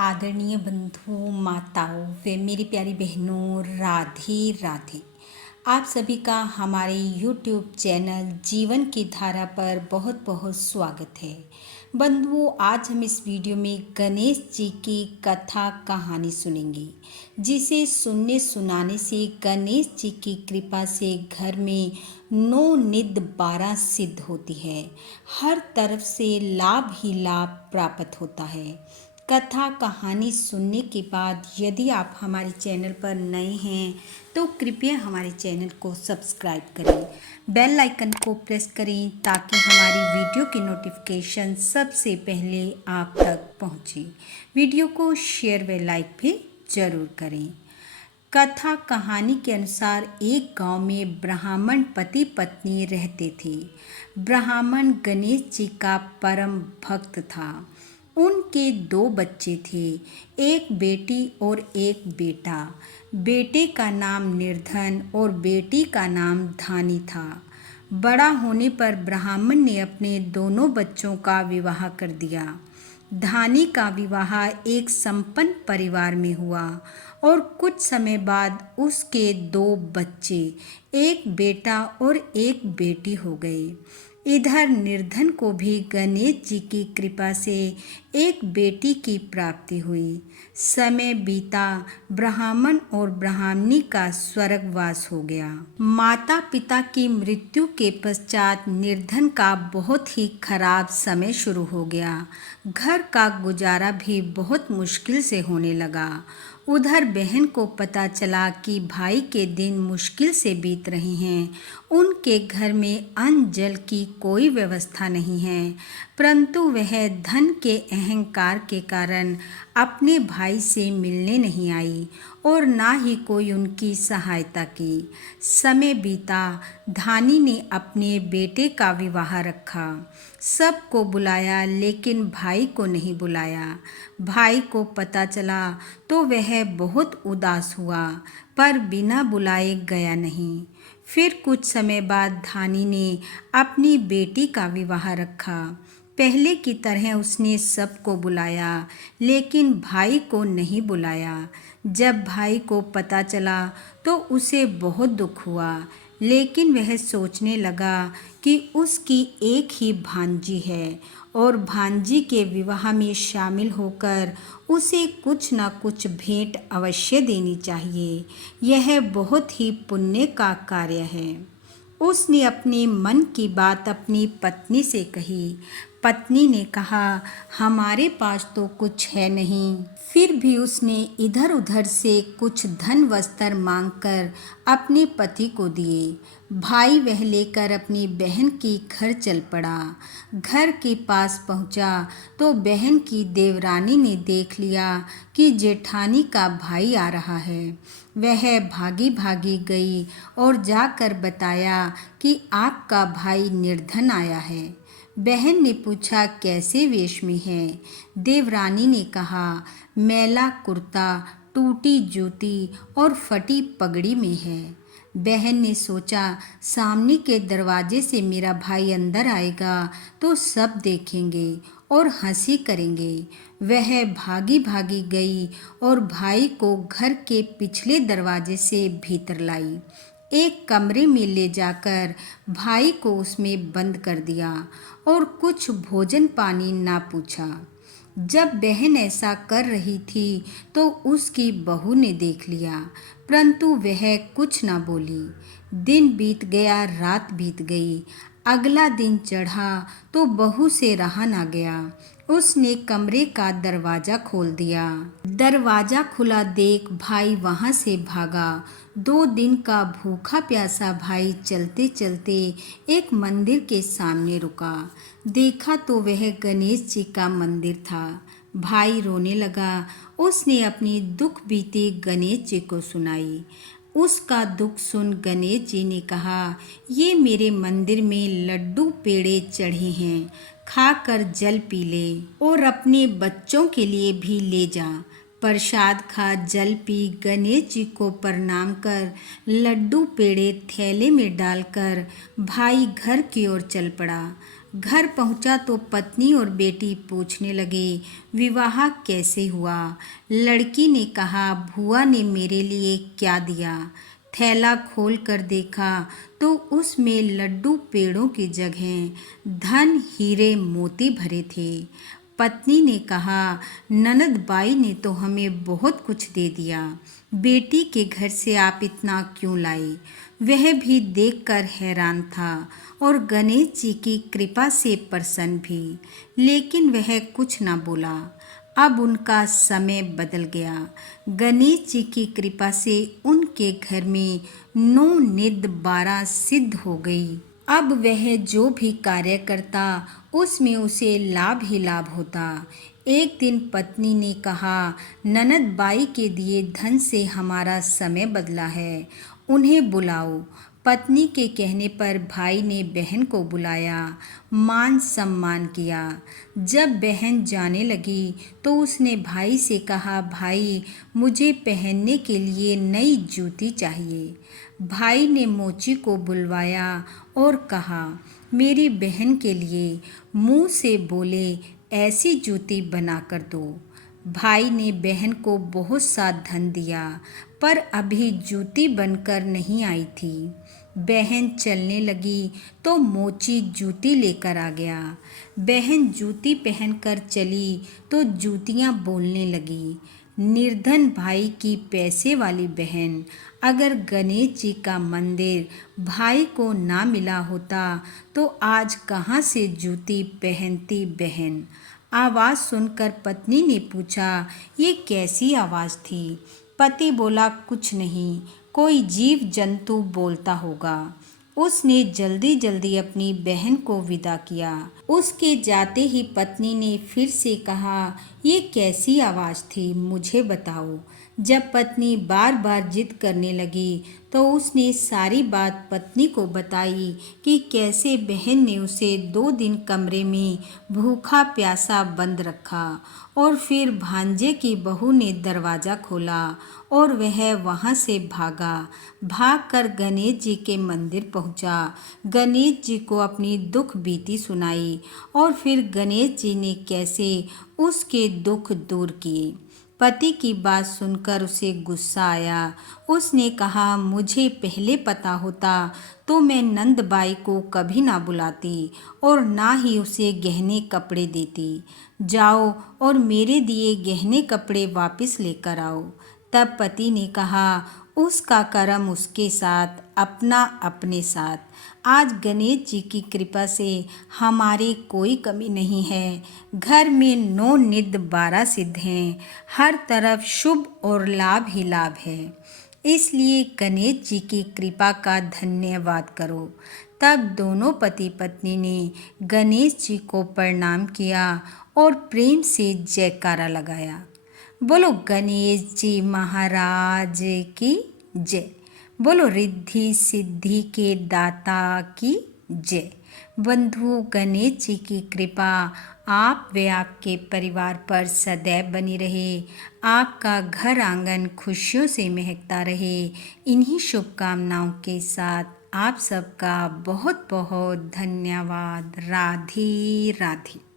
आदरणीय बंधुओं, माताओं व मेरी प्यारी बहनों, राधे राधे। आप सभी का हमारे YouTube चैनल जीवन की धारा पर बहुत बहुत स्वागत है। बंधुओं, आज हम इस वीडियो में गणेश जी की कथा कहानी सुनेंगे, जिसे सुनने सुनाने से गणेश जी की कृपा से घर में 9 निध 12 सिद्ध होती है। हर तरफ से लाभ ही लाभ प्राप्त होता है। कथा कहानी सुनने के बाद यदि आप हमारे चैनल पर नए हैं तो कृपया हमारे चैनल को सब्सक्राइब करें, बेल आइकन को प्रेस करें ताकि हमारी वीडियो की नोटिफिकेशन सबसे पहले आप तक पहुंचे। वीडियो को शेयर व लाइक भी ज़रूर करें। कथा कहानी के अनुसार एक गांव में ब्राह्मण पति पत्नी रहते थे। ब्राह्मण गणेश जी का परम भक्त था। उनके 2 बच्चे थे, एक बेटी और एक बेटा। बेटे का नाम निर्धन और बेटी का नाम धानी था। बड़ा होने पर ब्राह्मण ने अपने दोनों बच्चों का विवाह कर दिया। धानी का विवाह एक संपन्न परिवार में हुआ और कुछ समय बाद उसके 2 बच्चे, एक बेटा और एक बेटी हो गए। इधर निर्धन को भी गणेश जी की कृपा से एक बेटी की प्राप्ति हुई। समय बीता, ब्राह्मण और ब्राह्मणी का स्वर्गवास हो गया। माता पिता की मृत्यु के पश्चात निर्धन का बहुत ही खराब समय शुरू हो गया। घर का गुजारा भी बहुत मुश्किल से होने लगा। उधर बहन को पता चला कि भाई के दिन मुश्किल से बीत रहे हैं। उनके घर में अन्न जल की कोई व्यवस्था नहीं है, परंतु वह धन के अहंकार के कारण अपने भाई से मिलने नहीं आई और ना ही कोई उनकी सहायता की। समय बीता, धानी ने अपने बेटे का विवाह रखा। सबको बुलाया लेकिन भाई को नहीं बुलाया। भाई को पता चला तो वह बहुत उदास हुआ, पर बिना बुलाए गया नहीं। फिर कुछ समय बाद धानी ने अपनी बेटी का विवाह रखा। पहले की तरह उसने सबको बुलाया लेकिन भाई को नहीं बुलाया। जब भाई को पता चला तो उसे बहुत दुख हुआ, लेकिन वह सोचने लगा कि उसकी एक ही भांजी है और भांजी के विवाह में शामिल होकर उसे कुछ न कुछ भेंट अवश्य देनी चाहिए। यह बहुत ही पुण्य का कार्य है। उसने अपने मन की बात अपनी पत्नी से कही। पत्नी ने कहा, हमारे पास तो कुछ है नहीं। फिर भी उसने इधर उधर से कुछ धन वस्त्र मांगकर अपने पति को दिए। भाई वह लेकर अपनी बहन के घर चल पड़ा। घर के पास पहुंचा तो बहन की देवरानी ने देख लिया कि जेठानी का भाई आ रहा है। वह भागी भागी गई और जाकर बताया कि आपका भाई निर्धन आया है। बहन ने पूछा, कैसे वेश में है? देवरानी ने कहा, मैला कुर्ता, टूटी जूती और फटी पगड़ी में है। बहन ने सोचा, सामने के दरवाजे से मेरा भाई अंदर आएगा तो सब देखेंगे और हंसी करेंगे। वह भागी भागी गई और भाई को घर के पिछले दरवाजे से भीतर लाई। एक कमरे में ले जाकर भाई को उसमें बंद कर दिया और कुछ भोजन पानी ना पूछा। जब बहन ऐसा कर रही थी तो उसकी बहू ने देख लिया, परंतु वह कुछ ना बोली। दिन बीत गया, रात बीत गई। अगला दिन चढ़ा तो बहू से रहा ना गया। उसने कमरे का दरवाजा खोल दिया। दरवाजा खुला देख भाई वहां से भागा। 2 दिन का भूखा प्यासा भाई चलते चलते एक मंदिर के सामने रुका। देखा तो वह गणेश जी का मंदिर था। भाई रोने लगा। उसने अपनी दुख बीती गणेश जी को सुनाई। उसका दुख सुन गणेश जी ने कहा, ये मेरे मंदिर में लड्डू पेड़े चढ़े हैं, खाकर जल पी ले और अपने बच्चों के लिए भी ले जा। प्रसाद खा, जल पी। गणेश जी को प्रणाम कर लड्डू पेड़े थैले में डालकर भाई घर की ओर चल पड़ा। घर पहुंचा तो पत्नी और बेटी पूछने लगे, विवाह कैसे हुआ। लड़की ने कहा, बुआ ने मेरे लिए क्या दिया। थैला खोल कर देखा तो उसमें लड्डू पेड़ों की जगह धन हीरे मोती भरे थे। पत्नी ने कहा, ननद बाई ने तो हमें बहुत कुछ दे दिया, बेटी के घर से आप इतना क्यों लाई। वह भी देखकर हैरान था और गणेश जी की कृपा से प्रसन्न भी, लेकिन वह कुछ न बोला। अब उनका समय बदल गया। गणेश जी की कृपा से उनके घर में 9 निध 12 सिद्ध हो गई। अब वह जो भी कार्य करता उसमें उसे लाभ ही लाभ होता। एक दिन पत्नी ने कहा, ननद बाई के दिए धन से हमारा समय बदला है, उन्हें बुलाओ। पत्नी के कहने पर भाई ने बहन को बुलाया, मान सम्मान किया। जब बहन जाने लगी तो उसने भाई से कहा, भाई मुझे पहनने के लिए नई जूती चाहिए। भाई ने मोची को बुलवाया और कहा, मेरी बहन के लिए मुंह से बोले ऐसी जूती बना कर दो। भाई ने बहन को बहुत सा धन दिया, पर अभी जूती बनकर नहीं आई थी। बहन चलने लगी तो मोची जूती लेकर आ गया। बहन जूती पहनकर चली तो जूतियां बोलने लगी। निर्धन भाई की पैसे वाली बहन, अगर गणेश जी का मंदिर भाई को ना मिला होता तो आज कहाँ से जूती पहनती बहन। आवाज़ सुनकर पत्नी ने पूछा, ये कैसी आवाज़ थी। पति बोला, कुछ नहीं, कोई जीव जंतु बोलता होगा। उसने जल्दी जल्दी अपनी बहन को विदा किया। उसके जाते ही पत्नी ने फिर से कहा, ये कैसी आवाज़ थी, मुझे बताओ। जब पत्नी बार बार जिद करने लगी तो उसने सारी बात पत्नी को बताई कि कैसे बहन ने उसे 2 दिन कमरे में भूखा प्यासा बंद रखा और फिर भांजे की बहू ने दरवाज़ा खोला और वह वहाँ से भागकर गणेश जी के मंदिर पहुँचा। गणेश जी को अपनी दुख बीती सुनाई और फिर गणेश जी ने कैसे उसके दुख दूर किए। पति की बात सुनकर उसे गुस्सा आया। उसने कहा, मुझे पहले पता होता तो मैं नंदबाई को कभी ना बुलाती और ना ही उसे गहने कपड़े देती। जाओ और मेरे दिए गहने कपड़े वापस लेकर आओ। तब पति ने कहा, उसका कर्म उसके साथ, अपना अपने साथ। आज गणेश जी की कृपा से हमारी कोई कमी नहीं है। घर में 9 निध 12 सिद्ध हैं। हर तरफ शुभ और लाभ ही लाभ है। इसलिए गणेश जी की कृपा का धन्यवाद करो। तब दोनों पति पत्नी ने गणेश जी को प्रणाम किया और प्रेम से जयकारा लगाया। बोलो गणेश जी महाराज की जय। बोलो रिद्धि सिद्धि के दाता की जय। बंधु, गणेश जी की कृपा आप व आपके परिवार पर सदैव बनी रहे। आपका घर आंगन खुशियों से महकता रहे। इन्हीं शुभकामनाओं के साथ आप सबका बहुत बहुत धन्यवाद। राधे राधे।